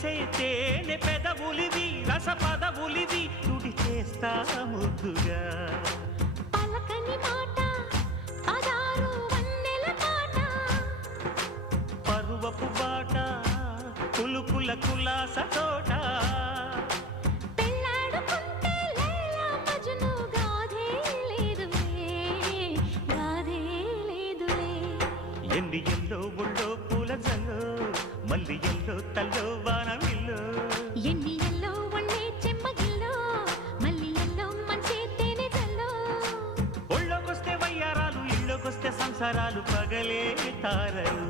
మెరిసే తేనె పెదవులివి రస పదవులివి తుడి చేస్తా ముద్దుగా పలకని మాట పదారు వన్నెల పాట పరువపు బాట కులుకుల కులాస తోట పెళ్ళాడుకుంటే లైలా మజ్ను గాథే లేదులే ఎన్ని ఎల్లో ఒళ్ళో పూల జల్లో మల్లి ఎల్లో తల్లో వానవిల్లో ఎన్ని ఎల్లో ఒళ్ళే చెమ్మగిల్లో మల్లి ఎల్లో మంచి తేనె జల్లో ఒళ్ళోకొస్తే వయ్యారాలు ఇళ్ళోకొస్తే సంసారాలు పగలే తారలు